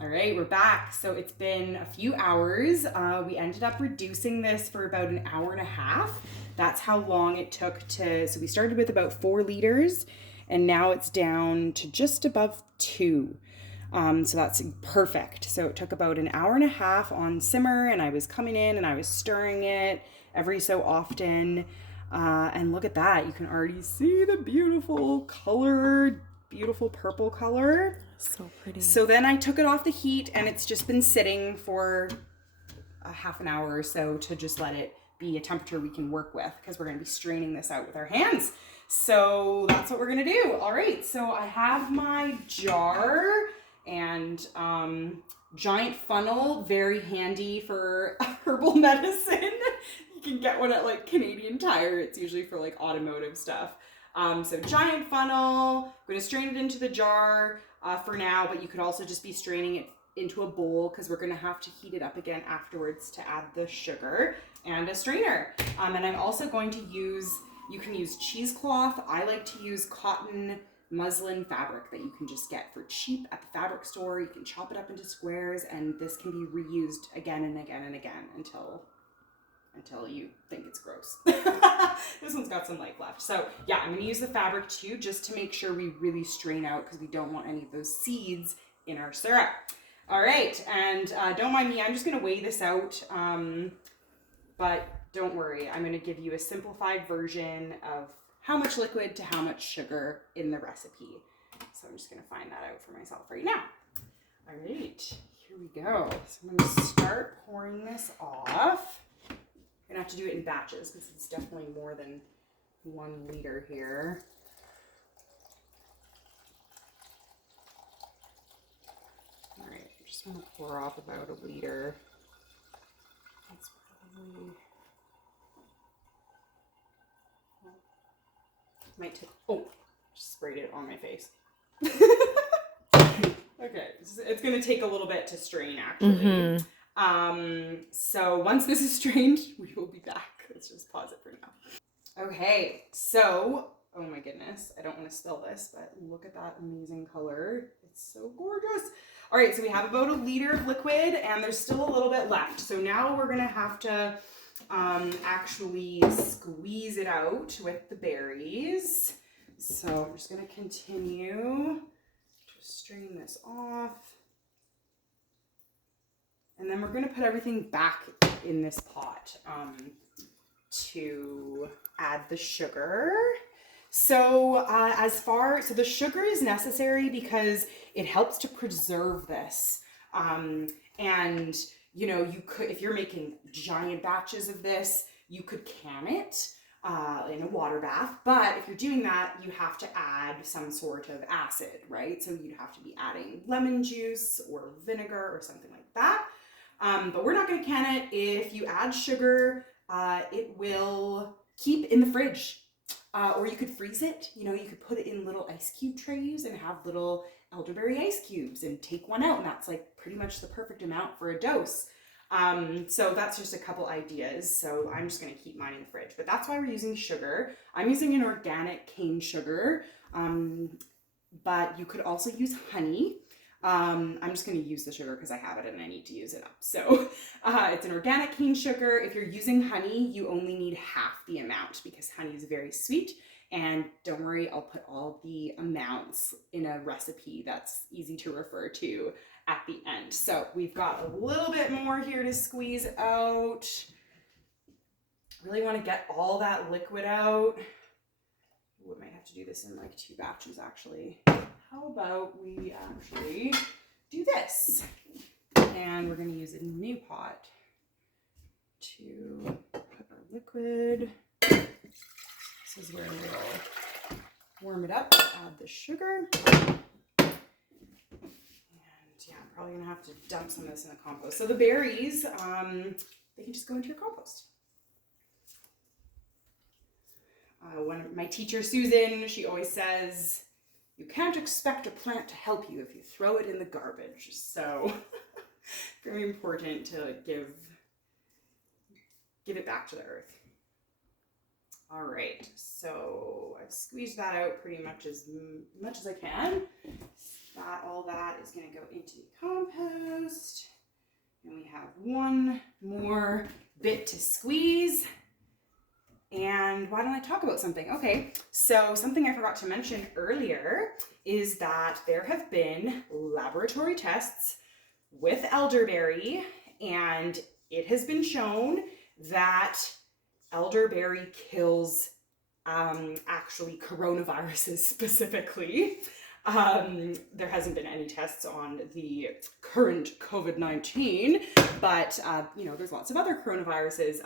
All right, we're back. So it's been a few hours. We ended up reducing this for about an hour and a half. That's how long it took so we started with about 4 liters and now it's down to just above 2. So that's perfect. So it took about an hour and a half on simmer, and I was coming in and I was stirring it every so often. And look at that. You can already see the beautiful color, beautiful purple color. So pretty. So then I took it off the heat, and it's just been sitting for a half an hour or so to just let it be a temperature we can work with, because we're going to be straining this out with our hands. So that's what we're going to do. All right, so I have my jar and giant funnel, very handy for herbal medicine. You can get one at like Canadian Tire. It's usually for like automotive stuff. So giant funnel, I'm going to strain it into the jar for now, but you could also just be straining it into a bowl, because we're going to have to heat it up again afterwards to add the sugar, and a strainer. And I'm also going to you can use cheesecloth. I like to use cotton muslin fabric that you can just get for cheap at the fabric store. You can chop it up into squares, and this can be reused again and again and again until you think it's gross. This one's got some life left. So yeah, I'm going to use the fabric too, just to make sure we really strain out, because we don't want any of those seeds in our syrup. All right, and don't mind me, I'm just going to weigh this out, but don't worry, I'm going to give you a simplified version of how much liquid to how much sugar in the recipe. So I'm just going to find that out for myself right now. All right, here we go. So I'm going to start pouring this off. I'm going to have to do it in batches, because it's definitely more than 1 liter here. All right, I'm just going to pour off about 1 liter. That's probably... might take... Oh, just sprayed it on my face. Okay, it's going to take a little bit to strain, actually. So once this is strained, we will be back. Let's just pause it for now. Okay, so, oh my goodness, I don't want to spill this, but look at that amazing color. It's so gorgeous. All right, so we have about 1 liter of liquid, and there's still a little bit left. So now we're going to have to actually squeeze it out with the berries. So I'm just going to continue to strain this off. And then we're going to put everything back in this pot to add the sugar. So so the sugar is necessary because it helps to preserve this. And you know, you could, if you're making giant batches of this, you could can it in a water bath. But if you're doing that, you have to add some sort of acid, right? So you'd have to be adding lemon juice or vinegar or something like that. But we're not going to can it. If you add sugar, it will keep in the fridge. Or you could freeze it. You know, you could put it in little ice cube trays and have little elderberry ice cubes and take one out. And that's like pretty much the perfect amount for a dose. So that's just a couple ideas. So I'm just going to keep mine in the fridge. But that's why we're using sugar. I'm using an organic cane sugar. But you could also use honey. I'm just going to use the sugar because I have it and I need to use it up. So it's an organic cane sugar. If you're using honey, you only need half the amount because honey is very sweet. And don't worry, I'll put all the amounts in a recipe that's easy to refer to at the end. So we've got a little bit more here to squeeze out. Really want to get all that liquid out. We might have to do this in like 2 batches actually. How about we actually do this? And we're going to use a new pot to put our liquid. This is where we'll warm it up, add the sugar. And yeah, I'm probably going to have to dump some of this in the compost. So the berries, they can just go into your compost. My teacher, Susan, she always says, you can't expect a plant to help you if you throw it in the garbage. So very important to give it back to the earth. All right, so I've squeezed that out pretty much as I can. All that is going to go into the compost. And we have one more bit to squeeze. And why don't I talk about something? Okay, so something I forgot to mention earlier is that there have been laboratory tests with elderberry, and it has been shown that elderberry kills actually coronaviruses specifically. There hasn't been any tests on the current COVID-19, but you know, there's lots of other coronaviruses,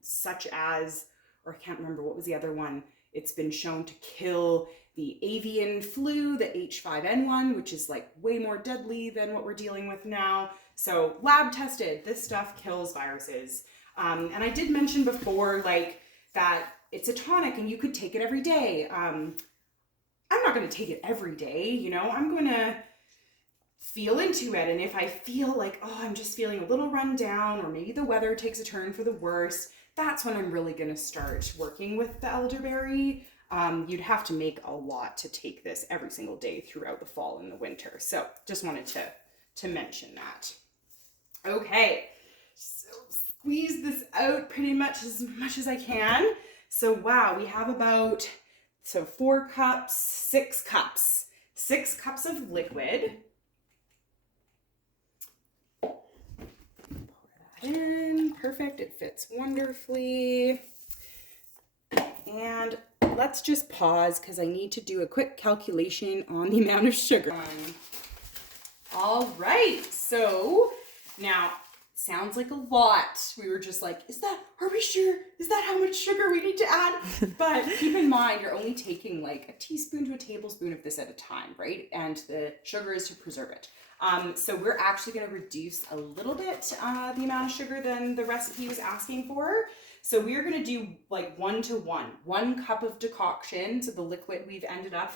such as, or I can't remember what was the other one. It's been shown to kill the avian flu, the H5N1, which is like way more deadly than what we're dealing with now. So lab tested, this stuff kills viruses. And I did mention before, like, that it's a tonic and you could take it every day. I'm not going to take it every day, you know, I'm going to feel into it. And if I feel like, oh, I'm just feeling a little run down, or maybe the weather takes a turn for the worse, that's when I'm really going to start working with the elderberry. You'd have to make a lot to take this every single day throughout the fall and the winter. So just wanted to mention that. Okay, so squeeze this out pretty much as I can. So wow, we have about, 4 cups, 6 cups. 6 cups of liquid. In. Perfect, it fits wonderfully. And let's just pause because I need to do a quick calculation on the amount of sugar. All right, so now sounds like a lot. We were just like, are we sure? Is that how much sugar we need to add? But keep in mind, you're only taking like a teaspoon to a tablespoon of this at a time, right? And the sugar is to preserve it. So we're actually going to reduce a little bit the amount of sugar than the recipe was asking for. So we're going to do like 1 to 1. 1 cup of decoction, so the liquid we've ended up,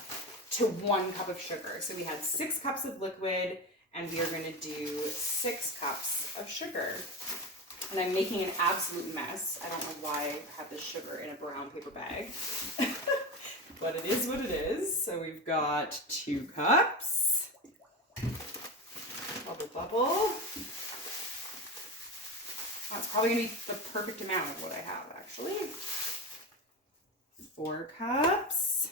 to 1 cup of sugar. So we had 6 cups of liquid, and we are going to do 6 cups of sugar. And I'm making an absolute mess. I don't know why I have this sugar in a brown paper bag. But it is what it is. So we've got 2 cups. Bubble, bubble. That's probably going to be the perfect amount of what I have, actually. 4 cups.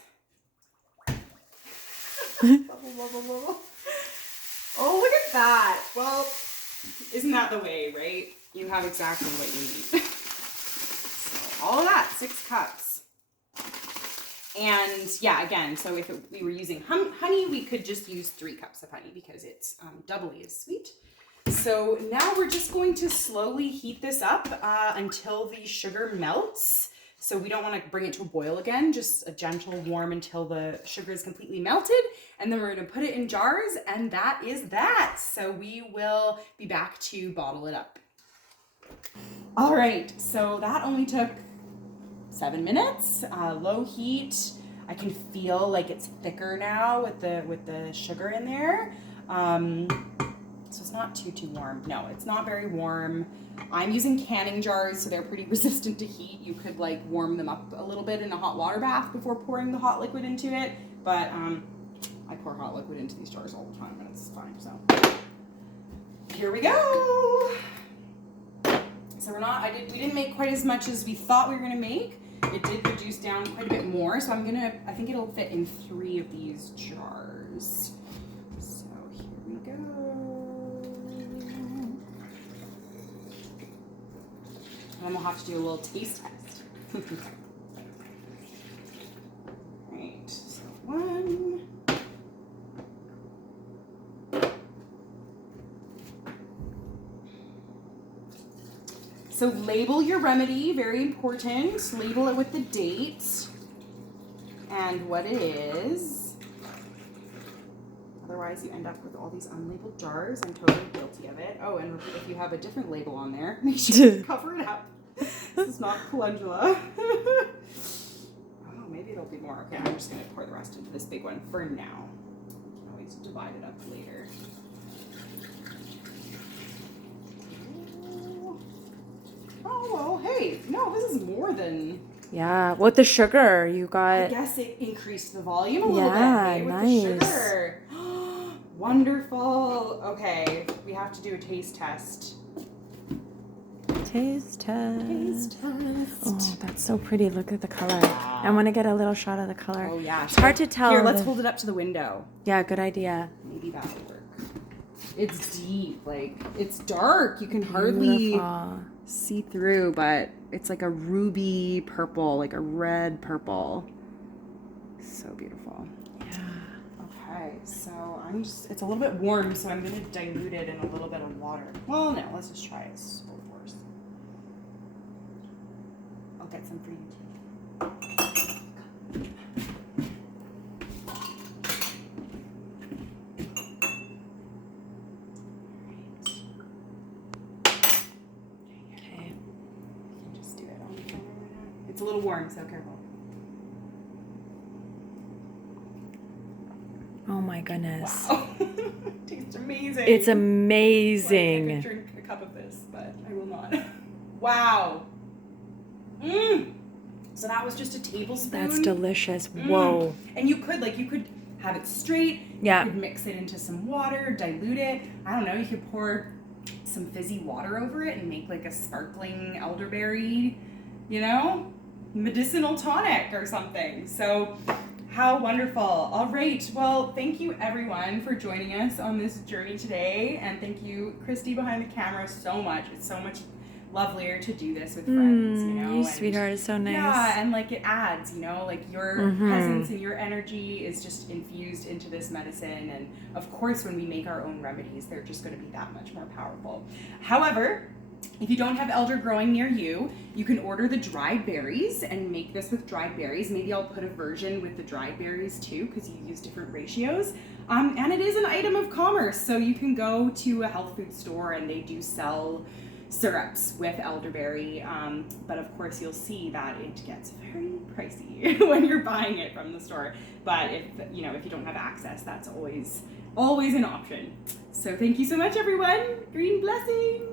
Bubble, bubble, bubble. Oh, look at that. Well, isn't that the way, right? You have exactly what you need. So all of that, 6 cups. And yeah, again, so if we were using honey, we could just use 3 cups of honey because it's doubly as sweet. So now we're just going to slowly heat this up until the sugar melts. So we don't want to bring it to a boil again, just a gentle warm until the sugar is completely melted. And then we're going to put it in jars, and that is that. So we will be back to bottle it up. All right, so that only took 7 minutes, low heat. I can feel like it's thicker now with the sugar in there. So it's not too warm. No, it's not very warm. I'm using canning jars, so they're pretty resistant to heat. You could like warm them up a little bit in a hot water bath before pouring the hot liquid into it. But I pour hot liquid into these jars all the time and it's fine. So here we go. So we didn't make quite as much as we thought we were gonna make. It did reduce down quite a bit more, so I think it'll fit in 3 of these jars. So here we go. And then we'll have to do a little taste test. Right, so 1. So label your remedy, very important. Label it with the date and what it is. Otherwise you end up with all these unlabeled jars. I'm totally guilty of it. Oh, and if you have a different label on there, make sure you cover it up. This is not calendula. Oh, maybe it'll be more. Okay, I'm just gonna pour the rest into this big one for now. We can always divide it up later. Oh, well, hey, no, this is more than... Yeah, with the sugar, you got... I guess it increased the volume a little bit, hey, with the sugar. Wonderful. Okay, we have to do a taste test. Taste test. Taste test. Oh, that's so pretty. Look at the color. I want to get a little shot of the color. Oh yeah. It's hard to tell. Here, let's hold it up to the window. Yeah, good idea. Maybe that would work. It's deep, like it's dark. You can hardly see through, but it's like a ruby purple, like a red purple. So beautiful. Yeah. Okay, so it's a little bit warm, so I'm gonna dilute it in a little bit of water. Well, no, let's just try it. Full force. I'll get some for you too. Okay. You can just do it on the camera right now. It's a little warm, so careful. Oh my goodness. Wow. Tastes amazing. It's amazing. Like, I could drink a cup of this, but I will not. Wow. Mmm. So that was just a tablespoon. That's delicious. Whoa. And you could have it straight. Yeah. You could mix it into some water, dilute it. I don't know, you could pour some fizzy water over it and make like a sparkling elderberry, medicinal tonic or something. So how wonderful. All right. Well, thank you everyone for joining us on this journey today. And thank you, Christy, behind the camera so much. It's so much lovelier to do this with friends, You sweetheart is so nice. Yeah, and like it adds, like your presence and your energy is just infused into this medicine. And of course, when we make our own remedies, they're just going to be that much more powerful. However, if you don't have elder growing near you, you can order the dried berries and make this with dried berries. Maybe I'll put a version with the dried berries too, because you use different ratios. And it is an item of commerce, so you can go to a health food store and they do sell syrups with elderberry, but of course you'll see that it gets very pricey when you're buying it from the store. But if you don't have access, that's always an option. So thank you so much, everyone. Green blessings.